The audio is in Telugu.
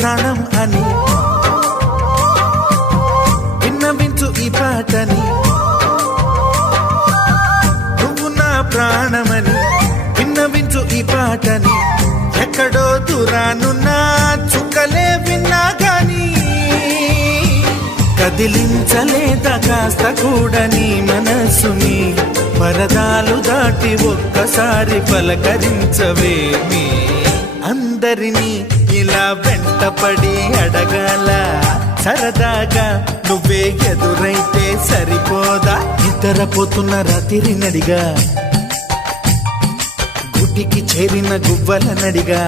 ప్రాణం అని విన్నవించు ఈ పాటని. నువ్వు నా ప్రాణమని విన్నవించు ఈ పాటని. ఎక్కడో దూరానున్నా చుక్కలే విన్నా గాని కదిలించలేదా కాస్త కూడా నీ మనసుని. పరదాలు దాటి ఒక్కసారి పలకరించవేమి. అందరినీ ఇలా వెంటపడి అడగాల సరదాగా నువ్వే ఎదురైతే సరిపోదా. నిద్రపోతున్న రాత్రి నడిగా గుటికి చేరిన గువ్వల నడిగా